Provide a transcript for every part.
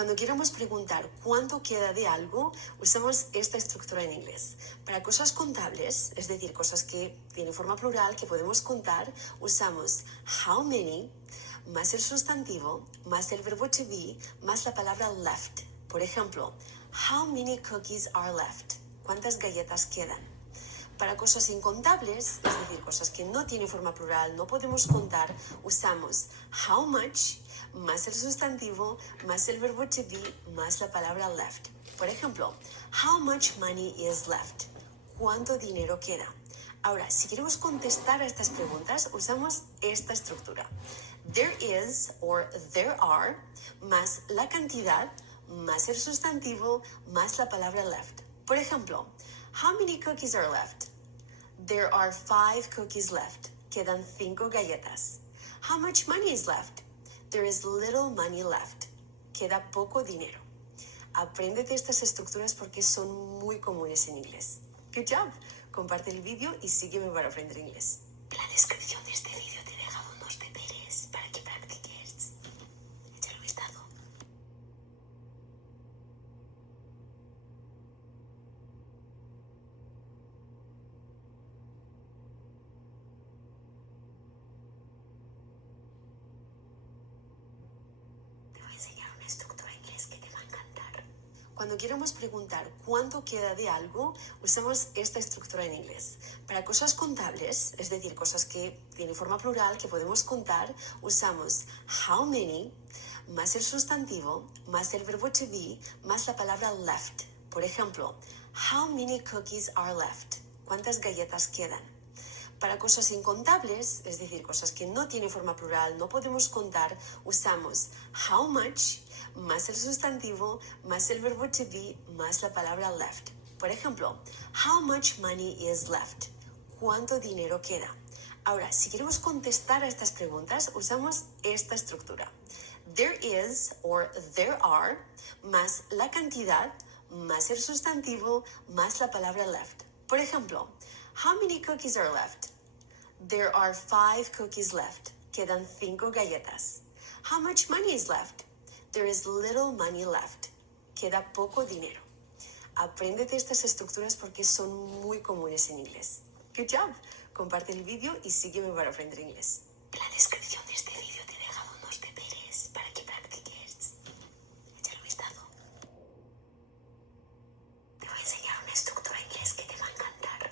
Cuando queremos preguntar cuánto queda de algo, usamos esta estructura en inglés. Para cosas contables, es decir, cosas que tienen forma plural, que podemos contar, usamos how many, más el sustantivo, más el verbo to be, más la palabra left. Por ejemplo, how many cookies are left? ¿Cuántas galletas quedan? Para cosas incontables, es decir, cosas que no tienen forma plural, no podemos contar, usamos how much, más el sustantivo, más el verbo to be, más la palabra left. Por ejemplo, how much money is left? ¿Cuánto dinero queda? Ahora, si queremos contestar a estas preguntas, usamos esta estructura. There is or there are, más la cantidad, más el sustantivo, más la palabra left. Por ejemplo, how many cookies are left? There are 5 cookies left. Quedan 5 galletas. How much money is left? There is little money left. Queda poco dinero. Apréndete estas estructuras porque son muy comunes en inglés. Good job. Comparte el vídeo y sígueme para aprender inglés. En la descripción de este vídeo te he dejado unos deberes para que practiques. Échale un vistazo. Te voy a enseñar una estructura en inglés que te va a encantar. Cuando queremos preguntar cuánto queda de algo, usamos esta estructura en inglés. Para cosas contables, es decir, cosas que tienen forma plural, que podemos contar, usamos how many, más el sustantivo, más el verbo to be, más la palabra left. Por ejemplo, how many cookies are left? ¿Cuántas galletas quedan? Para cosas incontables, es decir, cosas que no tienen forma plural, no podemos contar, usamos how much, más el sustantivo, más el verbo to be, más la palabra left. Por ejemplo, how much money is left? ¿Cuánto dinero queda? Ahora, si queremos contestar a estas preguntas, usamos esta estructura. There is or there are, más la cantidad, más el sustantivo, más la palabra left. Por ejemplo, how many cookies are left? There are 5 cookies left. Quedan 5 galletas. How much money is left? There is little money left. Queda poco dinero. Apréndete estas estructuras porque son muy comunes en inglés. Good job. Comparte el vídeo y sígueme para aprender inglés. En la descripción de este vídeo te he dejado unos deberes para que practiques. Échale un vistazo. Te voy a enseñar una estructura en inglés que te va a encantar.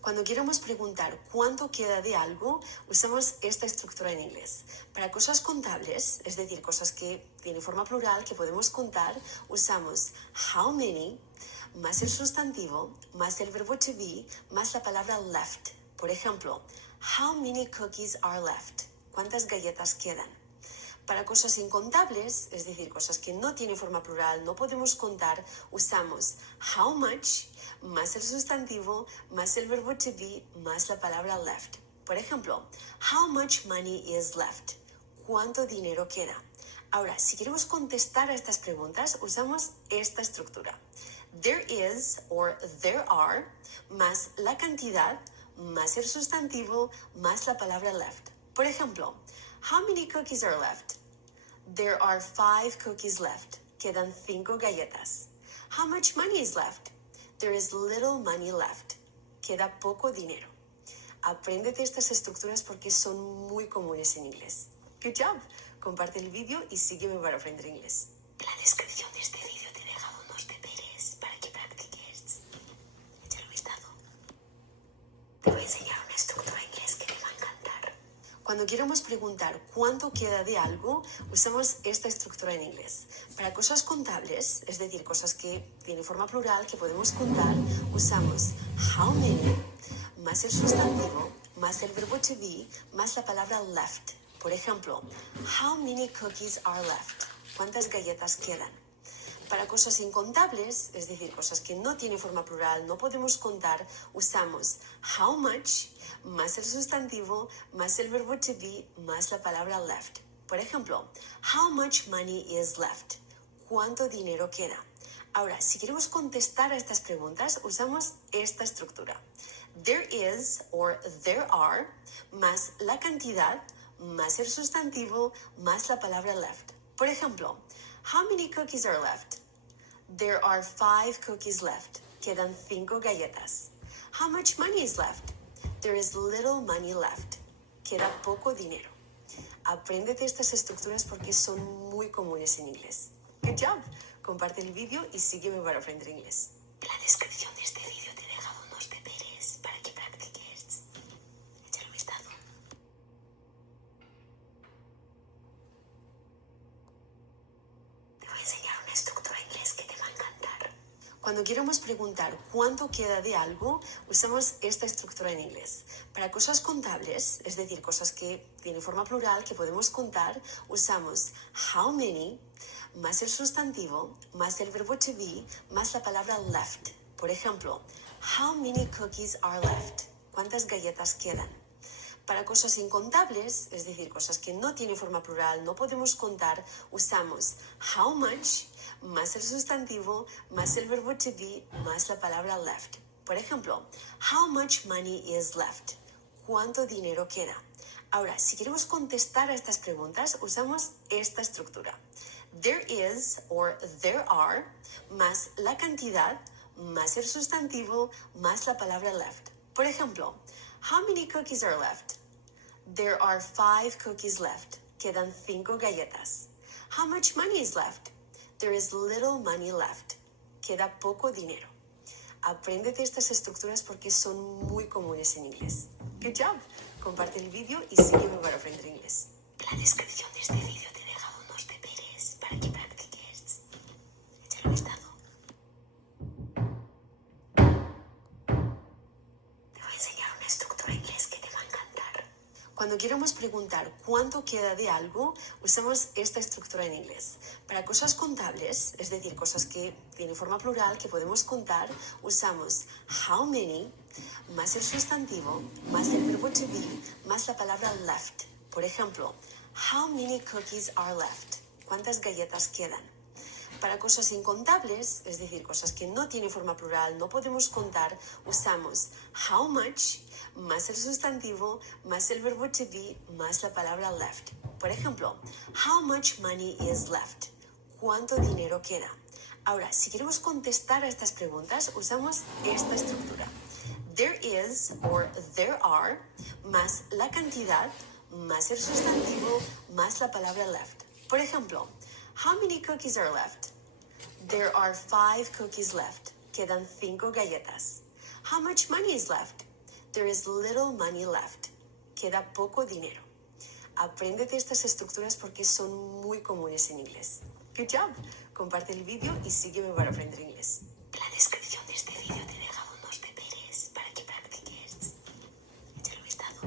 Cuando queremos preguntar cuánto queda de algo, usamos esta estructura en inglés. Para cosas contables, es decir, cosas que tienen forma plural, que podemos contar, usamos how many, más el sustantivo, más el verbo to be, más la palabra left. Por ejemplo, how many cookies are left? ¿Cuántas galletas quedan? Para cosas incontables, es decir, cosas que no tienen forma plural, no podemos contar, usamos how much, más el sustantivo, más el verbo to be, más la palabra left. Por ejemplo, how much money is left? ¿Cuánto dinero queda? Ahora, si queremos contestar a estas preguntas, usamos esta estructura. There is or there are, más la cantidad, más el sustantivo, más la palabra left. Por ejemplo, how many cookies are left? There are 5 cookies left. Quedan 5 galletas. How much money is left? There is little money left. Queda poco dinero. Apréndete estas estructuras porque son muy comunes en inglés. Good job. Comparte el vídeo y sígueme para aprender inglés. En la descripción de este vídeo te he dejado unos deberes para que practiques. Échale un vistazo. Te voy a enseñar una estructura en inglés que te va a encantar. Cuando queremos preguntar cuánto queda de algo, usamos esta estructura en inglés. Para cosas contables, es decir, cosas que tienen forma plural, que podemos contar, usamos how many, más el sustantivo, más el verbo to be, más la palabra left. Por ejemplo, how many cookies are left? ¿Cuántas galletas quedan? Para cosas incontables, es decir, cosas que no tienen forma plural, no podemos contar, usamos how much, más el sustantivo, más el verbo to be, más la palabra left. Por ejemplo, how much money is left? ¿Cuánto dinero queda? Ahora, si queremos contestar a estas preguntas, usamos esta estructura. There is or there are, más la cantidad, más el sustantivo, más la palabra left. Por ejemplo, How many cookies are left? There are 5 cookies left. Quedan 5 galletas. How much money is left? There is little money left. Queda poco dinero. Apréndete estas estructuras porque son muy comunes en inglés. Good job. Comparte el vídeo y sígueme para aprender inglés. En la descripción de este vídeo te he dejado unos deberes para que practiques. Échale un vistazo. Te voy a enseñar una estructura en inglés que te va a encantar. Cuando queremos preguntar cuánto queda de algo, usamos esta estructura en inglés. Para cosas contables, es decir, cosas que tienen forma plural, que podemos contar, usamos how many, más el sustantivo, más el verbo to be, más la palabra left. Por ejemplo, how many cookies are left? ¿Cuántas galletas quedan? Para cosas incontables, es decir, cosas que no tienen forma plural, no podemos contar, usamos how much, más el sustantivo, más el verbo to be, más la palabra left. Por ejemplo, how much money is left? ¿Cuánto dinero queda? Ahora, si queremos contestar a estas preguntas, usamos esta estructura. There is, or there are, más la cantidad, más el sustantivo, más la palabra left. Por ejemplo, how many cookies are left? There are 5 cookies left. Quedan 5 galletas. How much money is left? There is little money left. Queda poco dinero. Apréndete estas estructuras porque son muy comunes en inglés. Good job. Comparte el vídeo y sígueme para aprender inglés. En la descripción de este vídeo te he dejado unos deberes para que practiques. Échale un vistazo. Te voy a enseñar una estructura en inglés que te va a encantar. Cuando queremos preguntar cuánto queda de algo, usamos esta estructura en inglés. Para cosas contables, es decir, cosas que tienen forma plural, que podemos contar, usamos how many, más el sustantivo, más el verbo to be, más la palabra left. Por ejemplo, how many cookies are left? ¿Cuántas galletas quedan? Para cosas incontables, es decir, cosas que no tienen forma plural, no podemos contar, usamos how much, más el sustantivo, más el verbo to be, más la palabra left. Por ejemplo, how much money is left? ¿Cuánto dinero queda? Ahora, si queremos contestar a estas preguntas, usamos esta estructura. There is, or there are, más la cantidad, más el sustantivo, más la palabra left. Por ejemplo, how many cookies are left? There are 5 cookies left. Quedan 5 galletas. How much money is left? There is little money left. Queda poco dinero. Apréndete estas estructuras porque son muy comunes en inglés. Good job. Comparte el vídeo y sígueme para aprender inglés. En la descripción de este vídeo te he dejado unos deberes para que practiques. Échale un vistazo.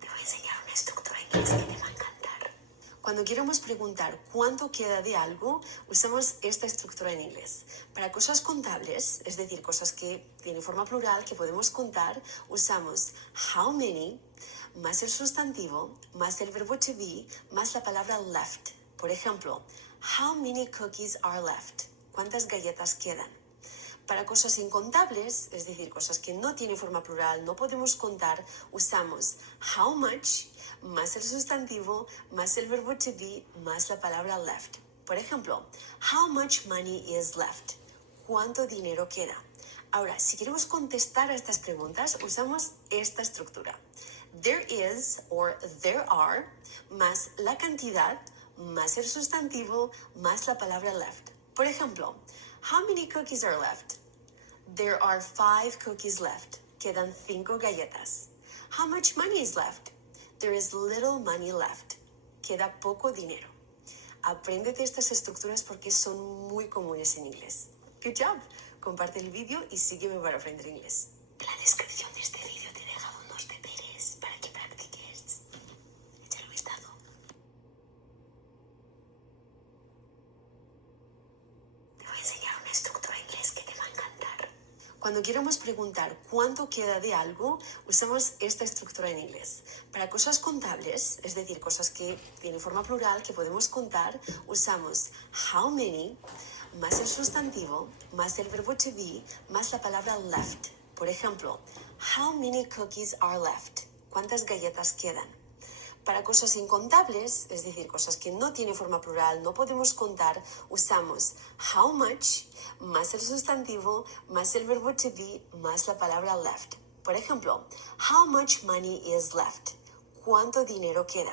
Te voy a enseñar una estructura en inglés que te va a encantar. Cuando queremos preguntar cuánto queda de algo, usamos esta estructura en inglés. Para cosas contables, es decir, cosas que tienen forma plural, que podemos contar, usamos how many, más el sustantivo, más el verbo to be, más la palabra left. Por ejemplo, how many cookies are left? ¿Cuántas galletas quedan? Para cosas incontables, es decir, cosas que no tienen forma plural, no podemos contar, usamos how much, más el sustantivo, más el verbo to be, más la palabra left. Por ejemplo, how much money is left? ¿Cuánto dinero queda? Ahora, si queremos contestar a estas preguntas, usamos esta estructura. There is, or there are, más la cantidad, más el sustantivo, más la palabra left. Por ejemplo, how many cookies are left? There are 5 cookies left. Quedan 5 galletas. How much money is left? There is little money left. Queda poco dinero. Apréndete estas estructuras porque son muy comunes en inglés. Good job. Comparte el vídeo y sígueme para aprender inglés. En la descripción de este vídeo te he dejado unos deberes para que practiques. Échale un vistazo. Te voy a enseñar una estructura en inglés que te va a encantar. Cuando queremos preguntar cuánto queda de algo, usamos esta estructura en inglés. Para cosas contables, es decir, cosas que tienen forma plural, que podemos contar, usamos how many, más el sustantivo, más el verbo to be, más la palabra left. Por ejemplo, how many cookies are left? ¿Cuántas galletas quedan? Para cosas incontables, es decir, cosas que no tienen forma plural, no podemos contar, usamos how much más el sustantivo, más el verbo to be, más la palabra left. Por ejemplo, how much money is left? ¿Cuánto dinero queda?